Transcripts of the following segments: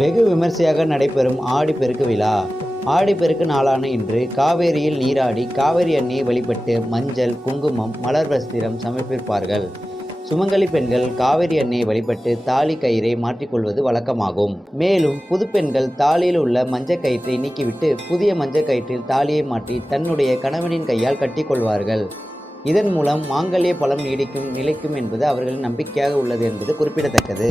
வெகு விமர்சையாக நடைபெறும் ஆடிப்பெருக்கு விழா. ஆடிப்பெருக்கு நாளான இன்று காவேரியில் நீராடி காவேரி அன்னையை வழிபட்டு மஞ்சள், குங்குமம், மலர் வஸ்திரம் சமர்ப்பிப்பார்கள். சுமங்கலி பெண்கள் காவேரி அன்னையை வழிபட்டு தாலி கயிறை மாற்றிக்கொள்வது வழக்கமாகும். மேலும் புது பெண்கள் தாலியில் உள்ள மஞ்சள் கயிற்றை நீக்கிவிட்டு புதிய மஞ்சள் கயிற்றில் தாலியை மாற்றி தன்னுடைய கணவனின் கையால் கட்டிக்கொள்வார்கள். இதன் மூலம் மாங்கல்ய பலம் நீடிக்கும் நிலைக்கும் என்பது அவர்களின் நம்பிக்கையாக உள்ளது என்பது குறிப்பிடத்தக்கது.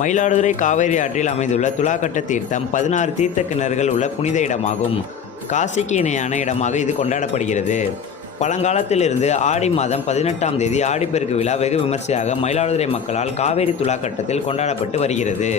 மயிலாடுதுறை காவேரி ஆற்றில் அமைந்துள்ள துலாக்கட்ட தீர்த்தம் 16 தீர்த்த கிணறுகள் உள்ள புனித இடமாகும். காசிக்கு இணையான இடமாக இது கொண்டாடப்படுகிறது. பழங்காலத்திலிருந்து ஆடி மாதம் 18ஆம் தேதி ஆடிப்பெருக்கு விழா வெகு விமர்சையாக மயிலாடுதுறை மக்களால் காவேரி துலாக்கட்டத்தில் கொண்டாடப்பட்டு வருகிறது.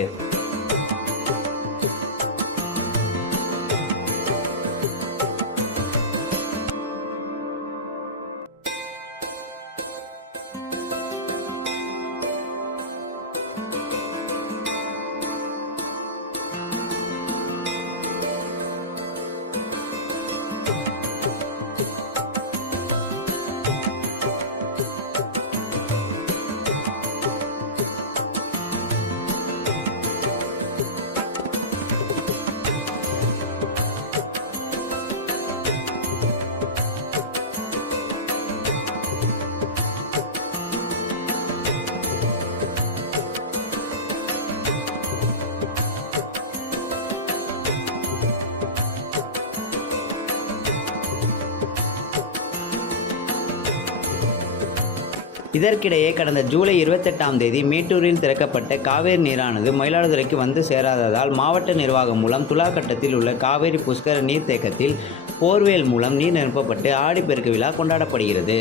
இதற்கிடையே கடந்த ஜூலை 28ஆம் தேதி மேட்டூரில் திறக்கப்பட்ட காவேரி நீரானது மயிலாடுதுறைக்கு வந்து சேராததால் மாவட்ட நிர்வாகம் மூலம் துலாக்கட்டத்தில் உள்ள காவேரி புஷ்கர நீர்த்தேக்கத்தில் போர்வேல் மூலம் நீர் நிரப்பப்பட்டு ஆடிப்பெருக்கு விழா கொண்டாடப்படுகிறது.